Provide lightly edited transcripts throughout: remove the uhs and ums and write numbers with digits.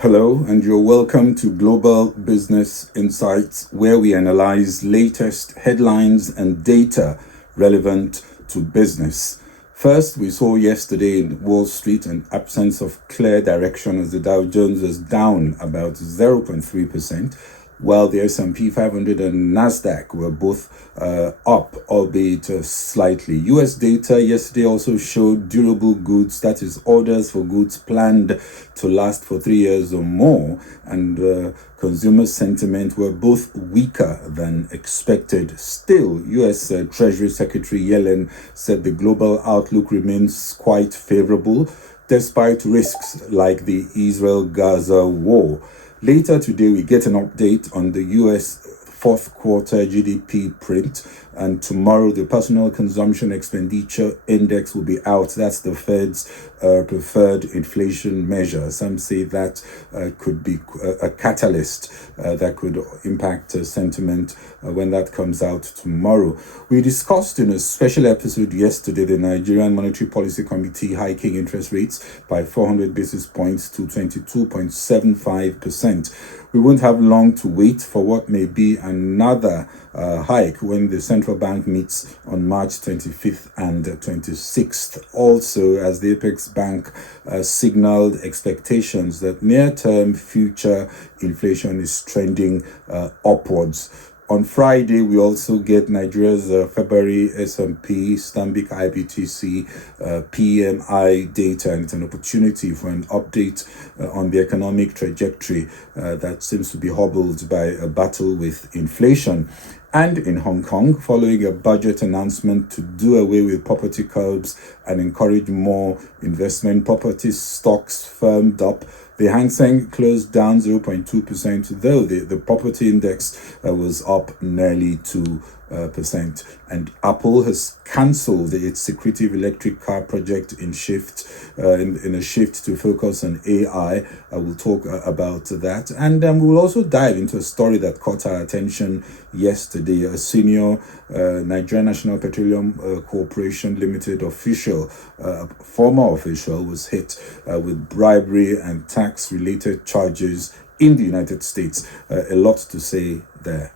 Hello, and you're welcome to Global Business Insights, where we analyze latest headlines and data relevant to business. First, we saw yesterday in Wall Street an absence of clear direction as the Dow Jones was down about 0.3%, while the S&P 500 and Nasdaq were both up, albeit slightly. US data yesterday also showed durable goods, that is, orders for goods planned to last for 3 years or more, and consumer sentiment were both weaker than expected. Still, US Treasury Secretary Yellen said the global outlook remains quite favorable, despite risks like the Israel-Gaza war. Later today, we get an update on the US fourth quarter GDP print, and tomorrow the personal consumption expenditure index will be out. That's the Fed's preferred inflation measure. Some say that could be a catalyst that could impact sentiment when that comes out tomorrow. We discussed in a special episode yesterday the Nigerian Monetary Policy Committee hiking interest rates by 400 basis points to 22.75%. We won't have long to wait for what may be another hike when the central bank meets on March 25th and 26th. Also, as the Apex Bank signaled expectations that near-term future inflation is trending upwards. On Friday, we also get Nigeria's February S&P, Stanbic IBTC, PMI data, and it's an opportunity for an update on the economic trajectory that seems to be hobbled by a battle with inflation. And in Hong Kong, following a budget announcement to do away with property curbs and encourage more investment, property stocks firmed up. The Hang Seng closed down 0.2%, though the property index was up nearly 2%. And Apple has cancelled its secretive electric car project in a shift to focus on AI. I will talk about that. And we will also dive into a story that caught our attention yesterday. A senior Nigerian National Petroleum Corporation Limited official, former official, was hit with bribery and tax-related charges in the United States. A lot to say there.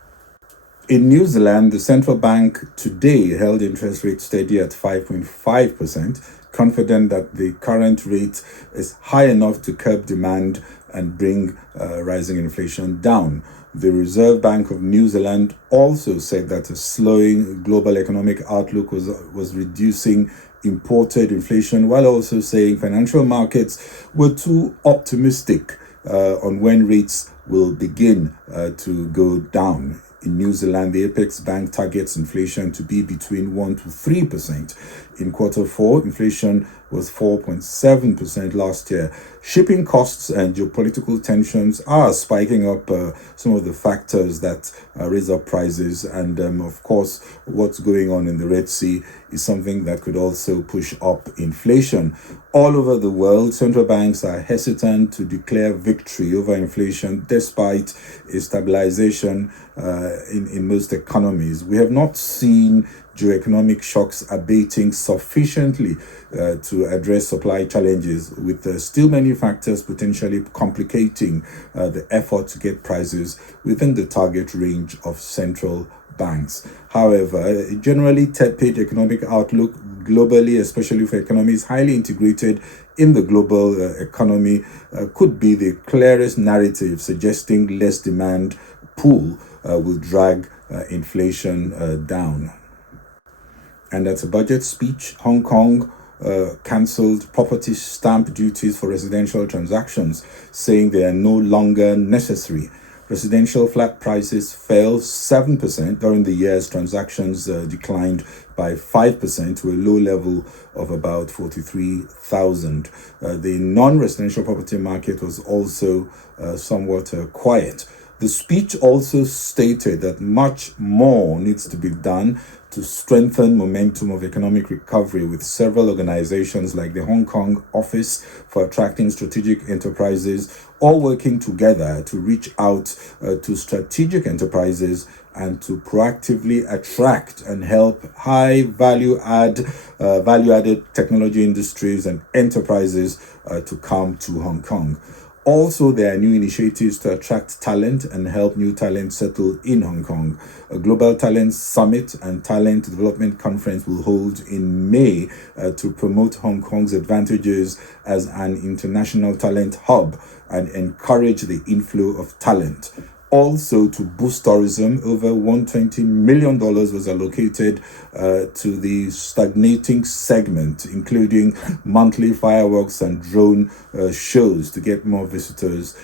In New Zealand, the central bank today held interest rates steady at 5.5%, confident that the current rate is high enough to curb demand and bring rising inflation down. The Reserve Bank of New Zealand also said that a slowing global economic outlook was reducing imported inflation, while also saying financial markets were too optimistic on when rates will begin to go down. In New Zealand, the Apex Bank targets inflation to be between 1 to 3%. In quarter four, inflation was 4.7% last year. Shipping costs and geopolitical tensions are spiking up some of the factors that raise up prices. And of course, what's going on in the Red Sea is something that could also push up inflation. All over the world, central banks are hesitant to declare victory over inflation despite a stabilization in most economies. We have not seen geoeconomic shocks abating sufficiently to address supply challenges, with still many factors potentially complicating the effort to get prices within the target range of central banks. However, a generally tepid economic outlook globally, especially for economies highly integrated in the global economy, could be the clearest narrative suggesting less demand pull will drag inflation down. And at a budget speech, Hong Kong cancelled property stamp duties for residential transactions, saying they are no longer necessary. Residential flat prices fell 7% during the year as transactions declined by 5% to a low level of about 43,000. The non-residential property market was also somewhat quiet. The speech also stated that much more needs to be done to strengthen momentum of economic recovery, with several organizations like the Hong Kong Office for Attracting Strategic Enterprises all working together to reach out to strategic enterprises and to proactively attract and help high value-added technology industries and enterprises to come to Hong Kong. Also, there are new initiatives to attract talent and help new talent settle in Hong Kong. A Global Talent Summit and Talent Development Conference will hold in May to promote Hong Kong's advantages as an international talent hub and encourage the inflow of talent. Also, to boost tourism, over $120 million was allocated to the stagnating segment, including monthly fireworks and drone shows to get more visitors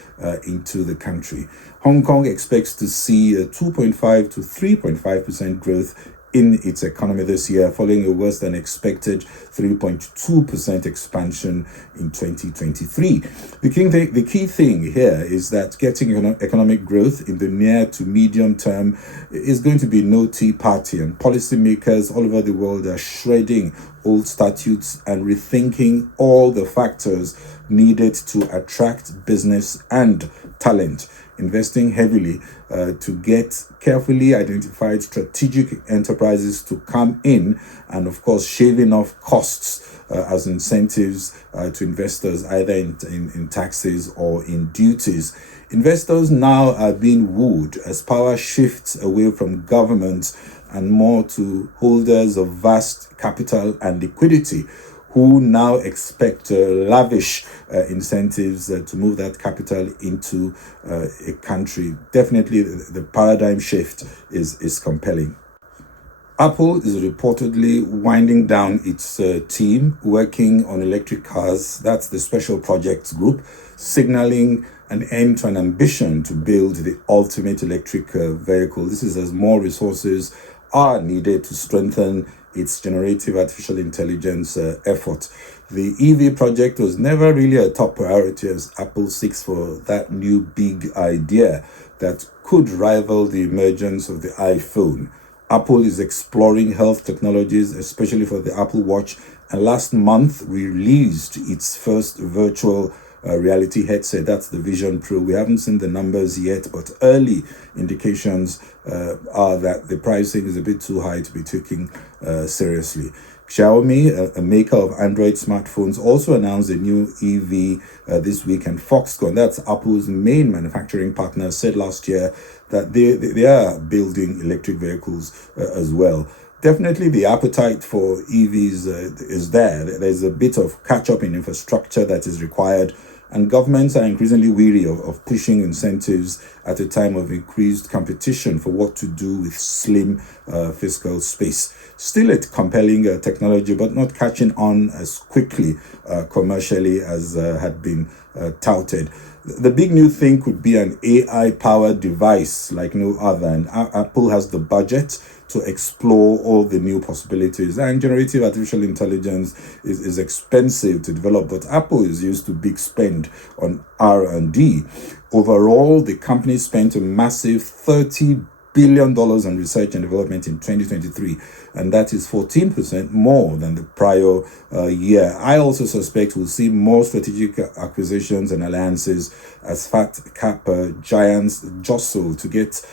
into the country. Hong Kong expects to see a 2.5 to 3.5% growth in its economy this year, following a worse than expected 3.2% expansion in 2023. The key thing here is that getting economic growth in the near to medium term is going to be no tea party, and policymakers all over the world are shredding old statutes and rethinking all the factors needed to attract business and talent, investing heavily to get carefully identified strategic enterprises to come in, and of course shaving off costs as incentives to investors, either in taxes or in duties. Investors now are being wooed as power shifts away from government and more to holders of vast capital and liquidity, who now expect lavish incentives to move that capital into a country. Definitely, the paradigm shift is compelling. Apple is reportedly winding down its team working on electric cars. That's the Special Projects Group, signaling an end to an ambition to build the ultimate electric vehicle. This is as more resources are needed to strengthen its generative artificial intelligence effort. The EV project was never really a top priority as Apple seeks for that new big idea that could rival the emergence of the iPhone. Apple is exploring health technologies, especially for the Apple Watch, and last month released its first virtual reality headset. That's the Vision Pro. We haven't seen the numbers yet, but early indications are that the pricing is a bit too high to be taken seriously. Xiaomi, a maker of Android smartphones, also announced a new EV this week, and Foxconn, that's Apple's main manufacturing partner, said last year that they are building electric vehicles as well. Definitely the appetite for EVs is there. There's a bit of catch-up in infrastructure that is required, and governments are increasingly weary of pushing incentives at a time of increased competition for what to do with slim fiscal space. Still a compelling technology, but not catching on as quickly commercially as had been touted. The big new thing could be an AI-powered device like no other, and Apple has the budget to explore all the new possibilities. And generative artificial intelligence is expensive to develop, but Apple is used to big spend on R&D. Overall, the company spent a massive $30 billion on research and development in 2023, and that is 14% more than the prior year. I also suspect we'll see more strategic acquisitions and alliances as fat cap giants jostle to get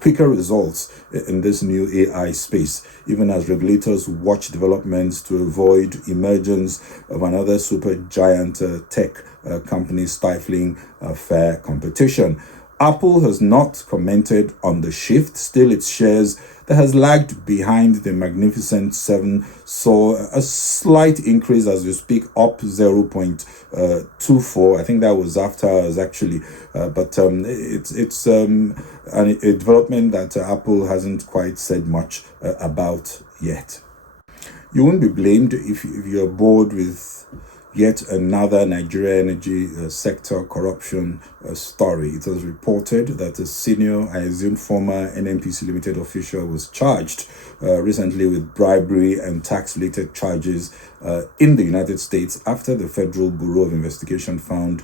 quicker results in this new AI space, even as regulators watch developments to avoid emergence of another super giant tech company stifling fair competition. Apple has not commented on the shift. Still, its shares that has lagged behind the Magnificent Seven saw a slight increase as we speak, up 0.24. I think that was after hours actually, but it's a development that Apple hasn't quite said much about yet. You won't be blamed if you're bored with yet another Nigeria energy sector corruption story. It was reported that a senior, I assume former NNPC Limited official was charged recently with bribery and tax-related charges in the United States after the Federal Bureau of Investigation found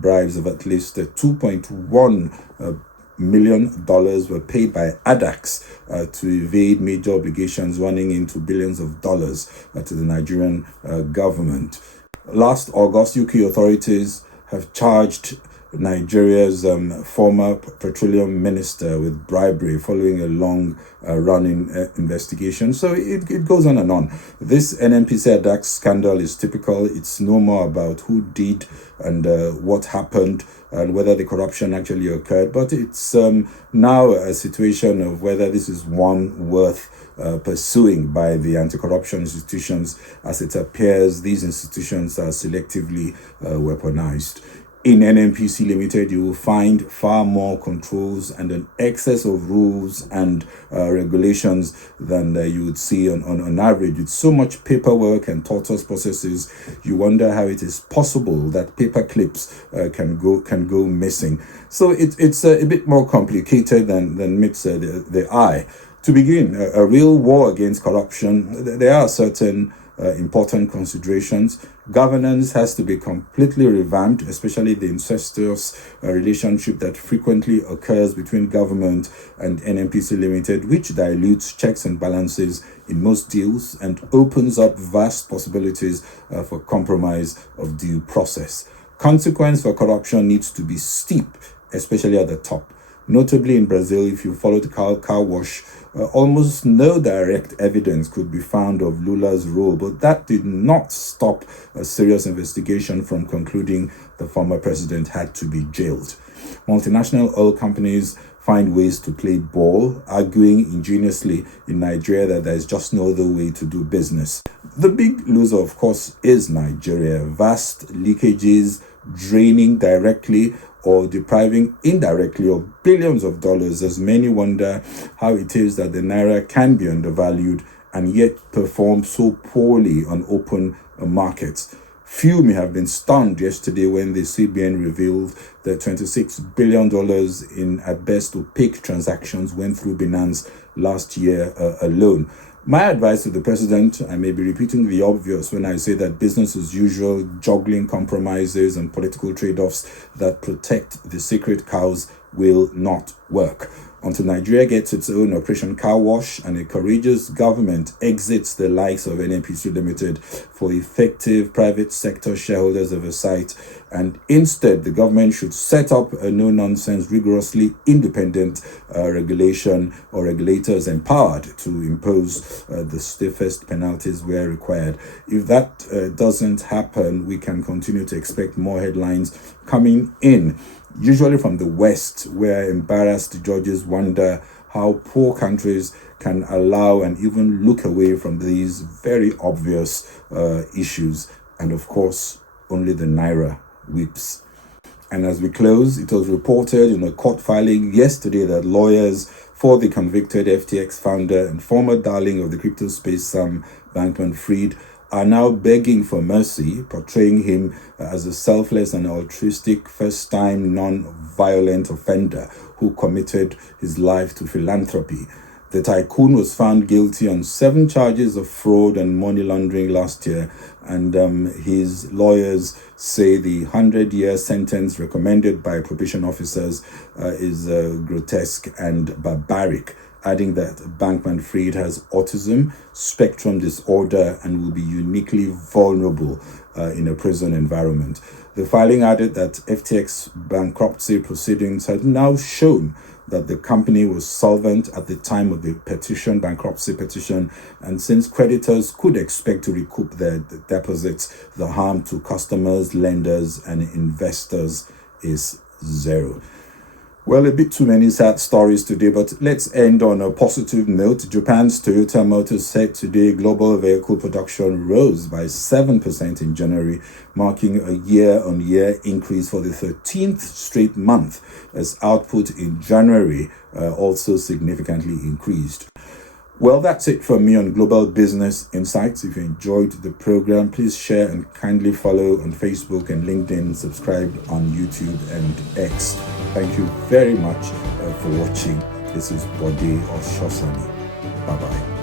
bribes of at least $2.1 million were paid by ADAX to evade major obligations running into billions of dollars to the Nigerian government. Last August, UK authorities have charged Nigeria's former petroleum minister with bribery following a long running investigation. So it goes on and on. This NNPC ADAX scandal is typical. It's no more about who did and what happened and whether the corruption actually occurred, but it's now a situation of whether this is one worth pursuing by the anti-corruption institutions. As it appears, these institutions are selectively weaponized. In NNPC Limited, you will find far more controls and an excess of rules and regulations than you would see on average. With so much paperwork and torturous processes, you wonder how it is possible that paper clips can go missing. So it's a bit more complicated than meets the eye. To begin, a real war against corruption, there are certain important considerations. Governance has to be completely revamped, especially the incestuous relationship that frequently occurs between government and NNPC Limited, which dilutes checks and balances in most deals and opens up vast possibilities for compromise of due process. Consequence for corruption needs to be steep, especially at the top. Notably in Brazil, if you follow the car wash, almost no direct evidence could be found of Lula's role, but that did not stop a serious investigation from concluding the former president had to be jailed. Multinational oil companies find ways to play ball, arguing ingeniously in Nigeria that there is just no other way to do business. The big loser, of course, is Nigeria. Vast leakages draining directly or depriving indirectly of billions of dollars, as many wonder how it is that the naira can be undervalued and yet perform so poorly on open markets. Few may have been stunned yesterday when the CBN revealed that $26 billion in at best opaque transactions went through Binance last year alone. My advice to the president, I may be repeating the obvious when I say that business as usual, juggling compromises and political trade-offs that protect the sacred cows will not work. Until Nigeria gets its own Operation Car Wash and a courageous government exits the likes of NNPC Limited for effective private sector shareholders oversight, and instead the government should set up a no-nonsense, rigorously independent regulation or regulators empowered to impose the stiffest penalties where required. If that doesn't happen, we can continue to expect more headlines coming in, usually from the West, where embarrassed judges wonder how poor countries can allow and even look away from these very obvious issues. And of course, only the naira weeps. And as we close, it was reported in a court filing yesterday that lawyers for the convicted FTX founder and former darling of the crypto space, Bankman Fried, are now begging for mercy, portraying him as a selfless and altruistic first-time non-violent offender who committed his life to philanthropy. The tycoon was found guilty on 7 charges of fraud and money laundering last year, and his lawyers say the 100-year sentence recommended by probation officers is grotesque and barbaric, adding that Bankman Fried has autism spectrum disorder and will be uniquely vulnerable in a prison environment. The filing added that FTX bankruptcy proceedings had now shown that the company was solvent at the time of the bankruptcy petition, and since creditors could expect to recoup their deposits, the harm to customers, lenders, and investors is zero. Well, a bit too many sad stories today, but let's end on a positive note. Japan's Toyota Motors said today global vehicle production rose by 7% in January, marking a year-on-year increase for the 13th straight month, as output in January also significantly increased. Well, that's it from me on Global Business Insights. If you enjoyed the program, please share and kindly follow on Facebook and LinkedIn, subscribe on YouTube and X. Thank you very much for watching. This is Bode Oshosani. Bye-bye.